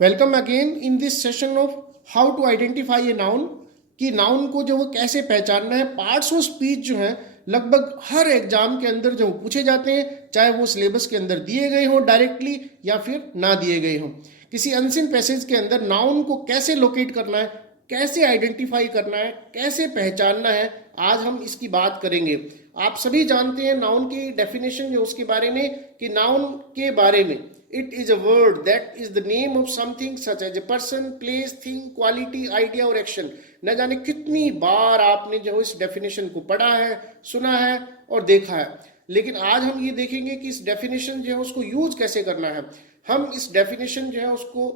Welcome again in this session of how to identify a noun, कि noun को जो वो कैसे पहचानना है। पार्ट्स ऑफ स्पीच जो है लगभग हर एग्जाम के अंदर जो पूछे जाते हैं, चाहे वो सिलेबस के अंदर दिए गए हों डायरेक्टली या फिर ना दिए गए हों। किसी अनसिन पैसेज के अंदर नाउन को कैसे लोकेट करना है, कैसे आइडेंटिफाई करना है, कैसे पहचानना है, आज हम इसकी बात करेंगे। आप सभी जानते हैं नाउन की डेफिनेशन जो उसके बारे में, कि नाउन के बारे में it is a word that is the name of something such as a person, place, thing, quality, idea और एक्शन। न जाने कितनी बार आपने जो इस डेफिनेशन को पढ़ा है, सुना है और देखा है, लेकिन आज हम ये देखेंगे कि इस डेफिनेशन जो है उसको यूज कैसे करना है। हम इस डेफिनेशन जो है उसको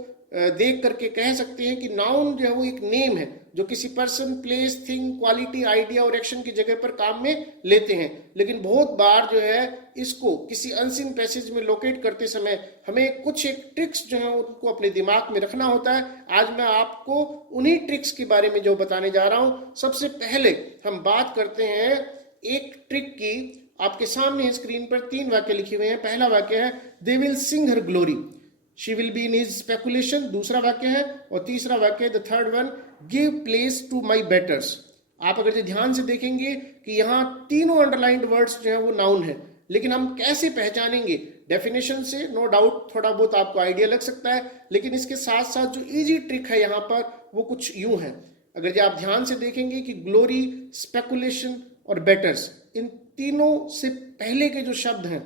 देख करके कह सकते हैं कि नाउन जो है वो एक नेम है जो किसी person, place, thing, quality, idea और एक्शन की जगह पर काम में लेते हैं। लेकिन बहुत बार जो है इसको किसी अनसीन पैसेज में लोकेट करते समय हमें कुछ एक ट्रिक्स जो है उनको अपने दिमाग में रखना होता है। आज मैं आपको उन्हीं ट्रिक्स के बारे में जो बताने जा रहा हूं। सबसे पहले हम बात करते हैं एक ट्रिक की। आपके सामने स्क्रीन पर 3 वाक्य लिखे हुए हैं। पहला वाक्य है they will sing her glory, she will be in his speculation, दूसरा वाक्य है। और तीसरा वाक्य the third one, give place to my betters. आप अगर ध्यान से देखेंगे कि यहाँ तीनों अंडरलाइंड वर्ड्स जो है वो नाउन है, लेकिन हम कैसे पहचानेंगे? डेफिनेशन से नो डाउट थोड़ा बहुत आपको आइडिया लग सकता है, लेकिन इसके साथ साथ जो इजी ट्रिक है यहाँ पर वो कुछ यूं है। अगर जो आप ध्यान से देखेंगे कि ग्लोरी, स्पेकुलेशन और बेटर्स, इन तीनों से पहले के जो शब्द हैं,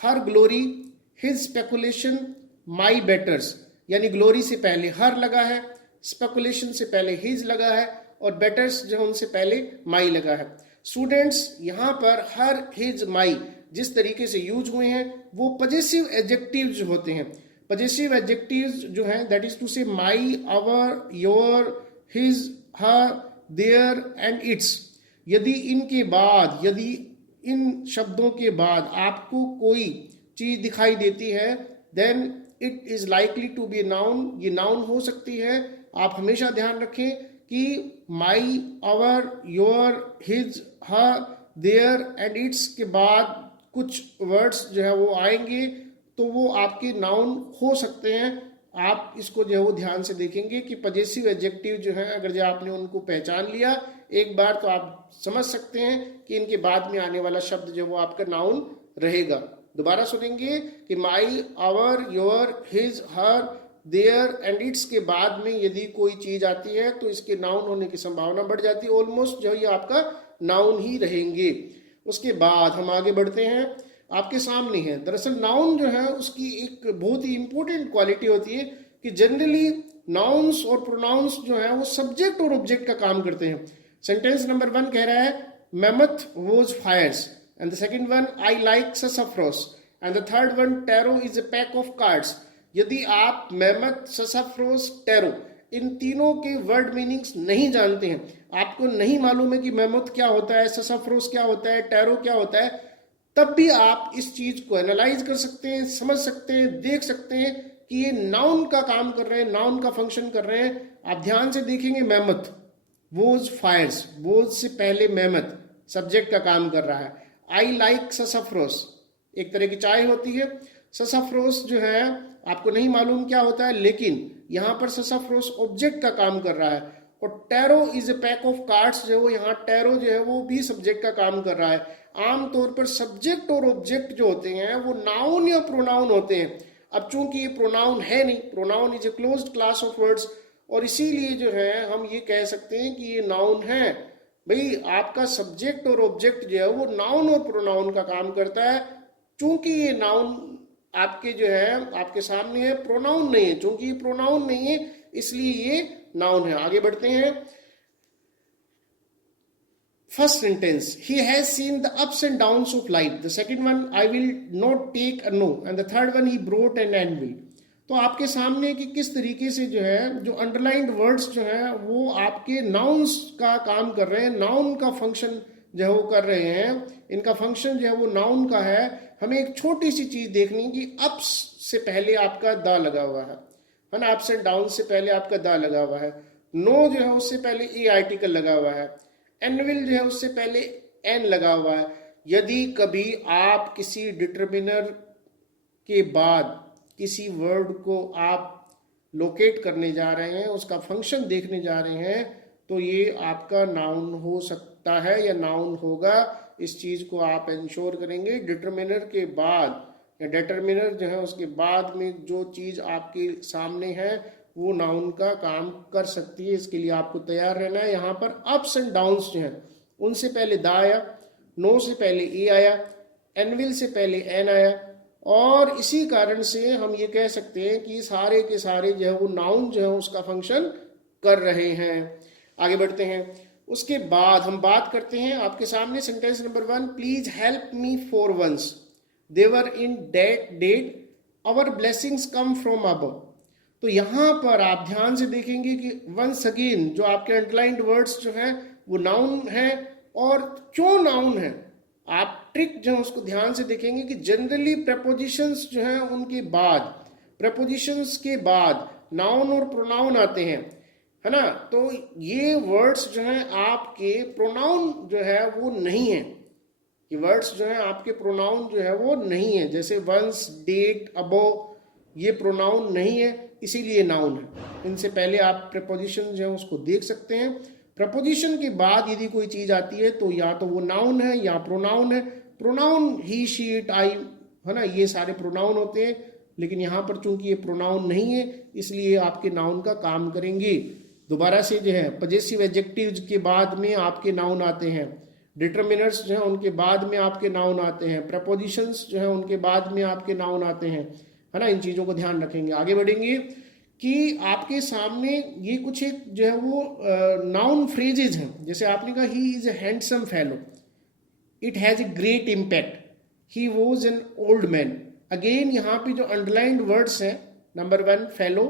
हर ग्लोरी, हिज स्पेकुलेशन, माई बेटर्स, यानी ग्लोरी से पहले हर लगा है, स्पेकुलेशन से पहले हिज लगा है और बेटर्स जो उनसे पहले माई लगा है। स्टूडेंट्स, यहाँ पर हर, हिज, माई जिस तरीके से यूज हुए हैं वो पजेसिव एडजेक्टिव्स होते हैं। पजेसिव एडजेक्टिव्स जो हैं that is to say my, our, your, his, her, their and its. यदि इनके बाद, यदि इन शब्दों के बाद आपको कोई चीज दिखाई देती है, then it is likely to be noun. ये नाउन हो सकती है। आप हमेशा ध्यान रखें कि my, our, your, his, her, their and its के बाद कुछ वर्ड्स जो है वो आएंगे तो वो आपके नाउन हो सकते हैं। आप इसको जो है वो ध्यान से देखेंगे कि पजेसिव एडजेक्टिव जो है, अगर जो आपने उनको पहचान लिया एक बार, तो आप समझ सकते हैं कि इनके बाद में आने वाला शब्द जो वो आपका नाउन रहेगा। दोबारा सुनेंगे कि my, our, your, his, her, their and its के बाद में यदि कोई चीज आती है तो इसके नाउन होने की संभावना बढ़ जाती है। ऑलमोस्ट जो ये आपका नाउन ही रहेंगे। उसके बाद हम आगे बढ़ते हैं। आपके सामने है, दरअसल नाउन जो है उसकी एक बहुत ही इंपॉर्टेंट क्वालिटी होती है कि जनरली नाउन्स और प्रोनाउंस जो है वो सब्जेक्ट और ऑब्जेक्ट का काम करते हैं। सेंटेंस नंबर 1 कह रहा है mammoth was fires, and the second one I like sassafras, and the third one tarot is a pack of cards। यदि आप मेमथ, ससाफ्रोस, टैरो इन तीनों के वर्ड मीनिंग्स नहीं जानते हैं, आपको नहीं मालूम है कि मेमथ क्या होता है, ससाफ्रोस क्या होता है, टैरो क्या होता है, तब भी आप इस चीज को एनालाइज कर सकते हैं, समझ सकते हैं, देख सकते हैं कि ये नाउन का काम कर रहे हैं, नाउन का फंक्शन कर रहे हैं। आप ध्यान से देखेंगे मेमथ, वोज फायर्स, वोज से पहले मेमथ सब्जेक्ट का काम कर रहा है। आई लाइक ससाफ्रोस, एक तरह की चाय होती है। ससाफ्रोस जो है आपको नहीं मालूम क्या होता है, लेकिन यहाँ पर ससाफ्रोस ऑब्जेक्ट का काम कर रहा है। और tarot is a pack of cards, जो यहाँ टैरो जो है वो भी सब्जेक्ट का काम कर रहा है। आमतौर पर सब्जेक्ट और ऑब्जेक्ट जो होते हैं वो नाउन या प्रोनाउन होते हैं। अब चूंकि ये प्रोनाउन है नहीं, pronoun is a closed class of words, और इसीलिए जो है हम ये कह सकते हैं कि ये नाउन है। भाई आपका सब्जेक्ट और ऑब्जेक्ट जो है वो नाउन और प्रोनाउन का काम करता है। चूंकि ये नाउन आपके जो है आपके सामने है, प्रोनाउन नहीं है। चूंकि ये प्रोनाउन नहीं है इसलिए ये नाउन है। आगे बढ़ते हैं। First sentence, he has seen the ups and downs of life. The second one, I will not take a no, and the third one, he brought an anvil. तो आपके सामने कि किस तरीके से जो है जो अंडरलाइंड वर्ड्स जो है वो आपके नाउन्स का काम कर रहे हैं, नाउन का फंक्शन जो है वो कर रहे हैं। इनका फंक्शन जो है वो नाउन का है। हमें एक छोटी सी चीज देखनी कि अप्स से पहले आपका दा लगा हुआ है ना, अप्स एंड डाउन से पहले आपका दा लगा हुआ है। नो जो है उससे पहले ए आर्टिकल लगा हुआ है। एनविल जो है उससे पहले एन लगा हुआ है। यदि कभी आप किसी डिटर्मिनर के बाद किसी वर्ड को आप लोकेट करने जा रहे हैं, उसका फंक्शन देखने जा रहे हैं, तो ये आपका नाउन हो सकता है या नाउन होगा। इस चीज़ को आप इंश्योर करेंगे। डिटर्मिनर के बाद या डिटर्मिनर जो है उसके बाद में जो चीज़ आपके सामने है वो नाउन का काम कर सकती है। इसके लिए आपको तैयार रहना है। यहाँ पर अप्स एंड डाउन्स जो हैं उनसे पहले दा आया, नो से पहले ए आया, एनविल से पहले एन आया, और इसी कारण से हम ये कह सकते हैं कि सारे के सारे जो है वो नाउन जो है उसका फंक्शन कर रहे हैं। आगे बढ़ते हैं। उसके बाद हम बात करते हैं आपके सामने sentence number 1, please help me for once devour in date our blessings come from above. तो यहाँ पर आप ध्यान से देखेंगे कि वंस अगेन जो आपके अंडरलाइंड वर्ड्स जो हैं वो नाउन है। और क्यों नाउन है, आप ट्रिक जो है उसको ध्यान से देखेंगे कि जनरली प्रपोजिशंस जो हैं उनके बाद, प्रपोजिशंस के बाद नाउन और प्रोनाउन आते हैं, है ना। तो ये वर्ड्स जो हैं आपके प्रोनाउन जो है वो नहीं है। ये वर्ड्स जो हैं आपके प्रोनाउन जो है वो नहीं है। जैसे वंस, डेट, अबव, ये प्रोनाउन नहीं है, इसीलिए नाउन है। इनसे पहले आप प्रपोजिशन जो है उसको देख सकते हैं। प्रपोजिशन के बाद यदि कोई चीज़ आती है तो या तो वो नाउन है या प्रोनाउन है। प्रोनाउन ही, शी, इट, आई, है ना, ये सारे प्रोनाउन होते हैं। लेकिन यहाँ पर चूंकि ये प्रोनाउन नहीं है इसलिए आपके नाउन का काम करेंगे। दोबारा से जो है पजेसिव एडजेक्टिव्स के बाद में आपके नाउन आते हैं, डिटर्मिनर्स जो है उनके बाद में आपके नाउन आते हैं, प्रपोजिशंस जो है उनके बाद में आपके नाउन आते हैं, है ना। इन चीज़ों को ध्यान रखेंगे। आगे बढ़ेंगे कि आपके सामने ये कुछ एक जो है वो नाउन फ्रेजेज हैं। जैसे आपने कहा he is a handsome fellow, it has a great impact, he was an old man. Again यहाँ पे जो अंडरलाइंड वर्ड्स हैं, नंबर 1 फेलो,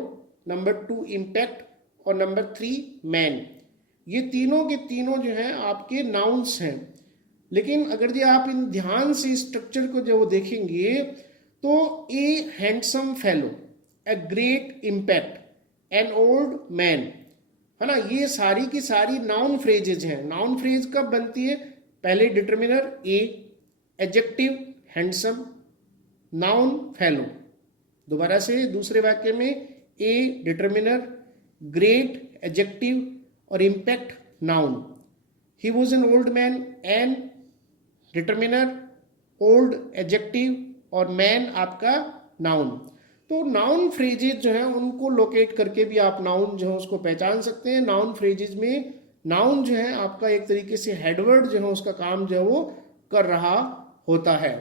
नंबर 2 इम्पैक्ट और नंबर 3 मैन, ये तीनों के तीनों जो हैं आपके नाउन्स हैं। लेकिन अगर ये आप इन ध्यान से स्ट्रक्चर को जो देखेंगे तो a handsome fellow, a great impact, an old man, है ना, ये सारी की सारी नाउन फ्रेजेज हैं। नाउन फ्रेज कब बनती है? पहले determiner a, adjective handsome, noun fellow. दोबारा से दूसरे वाक्य में ए डिटर्मिनर, ग्रेट एडजेक्टिव और impact noun. He was an old man, an determiner, old adjective और मैन आपका नाउन। तो नाउन फ्रेजेज जो हैं उनको लोकेट करके भी आप नाउन जो है उसको पहचान सकते हैं। नाउन फ्रेजेज में नाउन जो है आपका एक तरीके से हेडवर्ड जो है उसका काम जो है वो कर रहा होता है।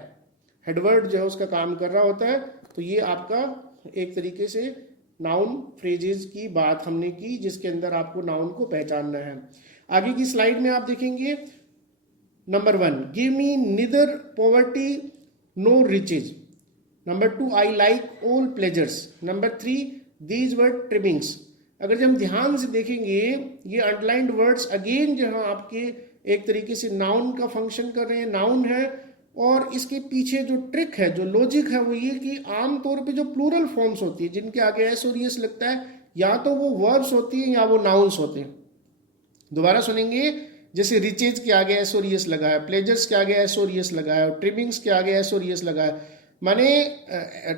हेडवर्ड जो है उसका काम कर रहा होता है। तो ये आपका एक तरीके से नाउन फ्रेजेस की बात हमने की जिसके अंदर आपको नाउन को पहचानना है। आगे की स्लाइड में आप देखेंगे number 1, give me neither poverty no riches. Number 2, I like all pleasures. Number 3, these word trimmings. अगर जब हम ध्यान से देखेंगे ये अंडरलाइंड वर्ड्स अगेन जो है आपके एक तरीके से नाउन का फंक्शन कर रहे हैं, नाउन है। और इसके पीछे जो ट्रिक है, जो लॉजिक है वो ये कि आमतौर पे जो प्लूरल फॉर्म्स होती है जिनके आगे एस और एस लगता है, या तो वो वर्ब्स होती है या वो नाउन्स होते हैं। दोबारा सुनेंगे, जैसे रिचेज के आगे एस और एस लगा है, प्लेजर्स के आगे एस और एस लगा है, ट्रिमिंग्स के आगे एस और एस लगा है, माने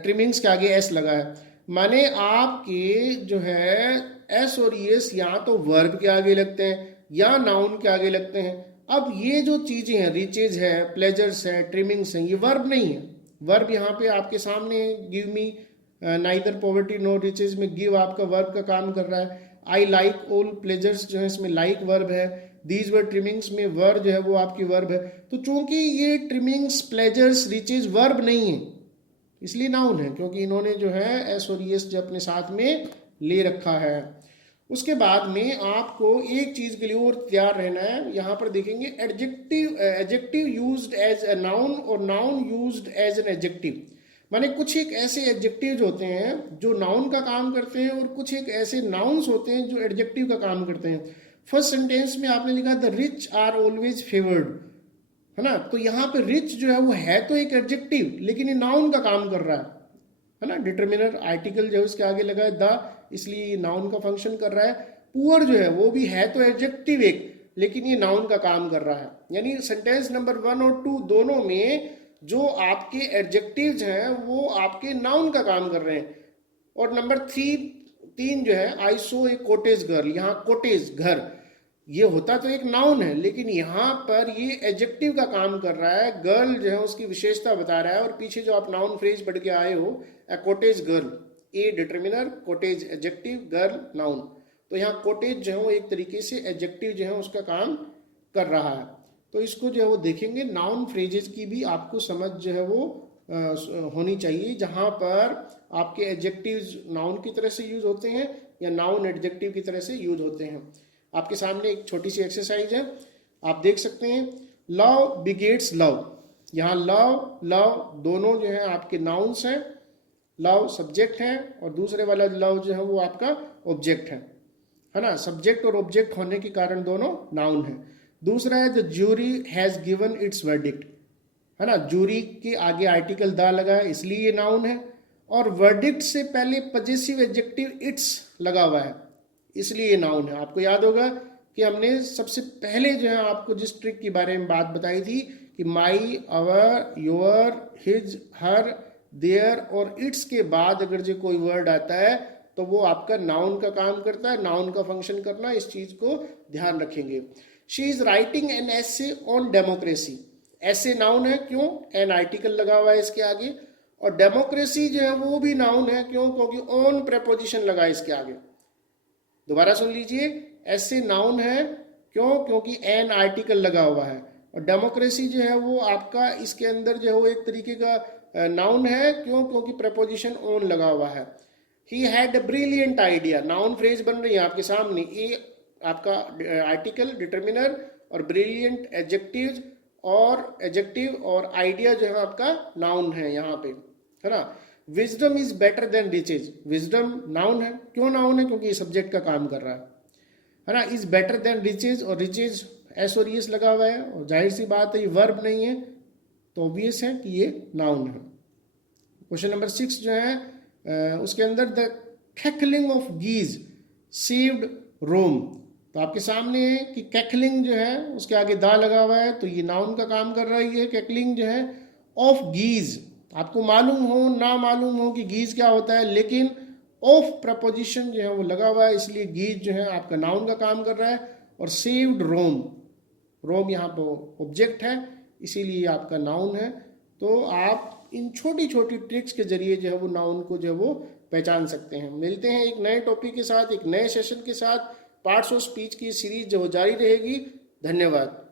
ट्रिमिंग्स के आगे एस लगा है, माने आपके जो है एस और एस या तो वर्ब के आगे लगते हैं या नाउन के आगे लगते हैं। अब ये जो चीज़ें हैं, रिचेज है, प्लेजर्स है, ट्रिमिंग्स हैं, ये वर्ब नहीं है। वर्ब यहाँ पे आपके सामने give me neither poverty no riches में गिव आपका वर्ब का काम कर रहा है। आई लाइक ऑल प्लेजर्स जो है इसमें लाइक वर्ब है। दीज वर्ड ट्रिमिंग्स में वर्ब जो है वो आपकी वर्ब है। तो चूंकि ये ट्रिमिंग्स, प्लेजर्स, रिचेज वर्ब नहीं है इसलिए नाउन है, क्योंकि इन्होंने जो है एस और एस जो अपने साथ में ले रखा है। उसके बाद में आपको एक चीज़ के लिए और तैयार रहना है। यहाँ पर देखेंगे adjective used as a noun और noun used as an adjective. माने कुछ एक ऐसे एडजेक्टिव्स होते हैं जो नाउन का काम करते हैं और कुछ एक ऐसे नाउन्स होते हैं जो एडजेक्टिव का काम करते हैं। फर्स्ट सेंटेंस में आपने लिखा the rich are always favoured, है ना। तो यहाँ पे रिच जो है वो है तो एक एडजेक्टिव लेकिन ये नाउन का काम कर रहा है ना। डिटर्मिनर आर्टिकल जो है उसके आगे लगा है द, इसलिए ये नाउन का फंक्शन कर रहा है। पुअर जो है वो भी है तो एडजेक्टिव एक, लेकिन ये नाउन का काम कर रहा है। यानी सेंटेंस नंबर 1 और 2 दोनों में जो आपके एडजेक्टिव्स हैं वो आपके नाउन का काम कर रहे हैं। और नंबर 3 3 जो है, आई सो ए कॉटेज गर्ल, यहाँ कॉटेज घर ये होता तो एक नाउन है, लेकिन यहाँ पर ये एडजेक्टिव का काम कर रहा है। गर्ल जो है उसकी विशेषता बता रहा है, और पीछे जो आप नाउन फ्रेज पढ़ के आए हो, a cottage girl, a determiner, cottage adjective, girl noun. तो यहाँ कॉटेज जो है वो एक तरीके से एडजेक्टिव जो है उसका काम कर रहा है। तो इसको जो है वो देखेंगे, नाउन फ्रेजेस की भी आपको समझ जो है वो होनी चाहिए, जहाँ पर आपके एडजेक्टिव्स नाउन की तरह से यूज होते हैं या नाउन एडजेक्टिव की तरह से यूज होते हैं। आपके सामने एक छोटी सी एक्सरसाइज है, आप देख सकते हैं। लव बिगेट्स लव, यहाँ लव लव दोनों जो है आपके नाउन्स हैं। लव सब्जेक्ट है और दूसरे वाला लव जो है वो आपका ऑब्जेक्ट है ना। सब्जेक्ट और ऑब्जेक्ट होने के कारण दोनों नाउन है। दूसरा है the jury has given it's verdict, है ना। ज्यूरी के आगे आर्टिकल द लगा है इसलिए ये नाउन है, और वर्डिक्ट से पहले पजेसिव एडजेक्टिव इट्स लगा हुआ है इसलिए ये नाउन है। आपको याद होगा कि हमने सबसे पहले जो है आपको जिस ट्रिक के बारे में बात बताई थी कि माई, अवर, योर, हिज, हर, देयर और इट्स के बाद अगर जो कोई वर्ड आता है तो वो आपका नाउन का काम करता है, नाउन का फंक्शन करना, इस चीज को ध्यान रखेंगे। She is writing an essay on democracy, ऐसे नाउन है, क्यों? एन आर्टिकल लगा हुआ है इसके आगे, और डेमोक्रेसी जो है वो भी नाउन है, क्यों? क्योंकि ऑन प्रेपोजिशन लगा है इसके आगे। दोबारा सुन लीजिए, ऐसे नाउन है, क्यों? क्योंकि एन आर्टिकल लगा हुआ है, और डेमोक्रेसी जो है वो आपका इसके अंदर जो है वो एक तरीके का नाउन है, क्यों? क्योंकि प्रेपोजिशन ऑन लगा हुआ है। He had a brilliant idea, noun phrase बन रही है आपके सामने, ए आपका आर्टिकल डिटर्मिनर और ब्रिलियंट एडजेक्टिव और आइडिया जो है आपका नाउन है यहाँ पे, है ना। Wisdom is better than riches, wisdom noun है, क्यों नाउन है? क्योंकि ये सब्जेक्ट का काम कर रहा है ना। इज बेटर देन रिचेज, और रिचेज एस और ईएस लगा हुआ है, और जाहिर सी बात है ये वर्ब नहीं है तो ऑब्वियस है कि ये नाउन है। क्वेश्चन नंबर 6 जो है उसके अंदर द कैकलिंग ऑफ गीज सेव्ड रोम, तो आपके सामने है कि कैकलिंग जो है उसके आगे दा लगा हुआ है तो ये नाउन का काम कर रही है। कैकलिंग जो है ऑफ गीज, आपको मालूम हो ना मालूम हो कि गीज क्या होता है, लेकिन ऑफ प्रपोजिशन जो है वो लगा हुआ है इसलिए गीज जो है आपका नाउन का काम कर रहा है। और सेव्ड रोम, रोम यहाँ पर ऑब्जेक्ट है इसीलिए आपका नाउन है। तो आप इन छोटी छोटी ट्रिक्स के जरिए जो है वो नाउन को जो है वो पहचान सकते हैं। मिलते हैं एक नए टॉपिक के साथ, एक नए सेशन के साथ। पार्ट्स ऑफ स्पीच की सीरीज जो जारी रहेगी। धन्यवाद।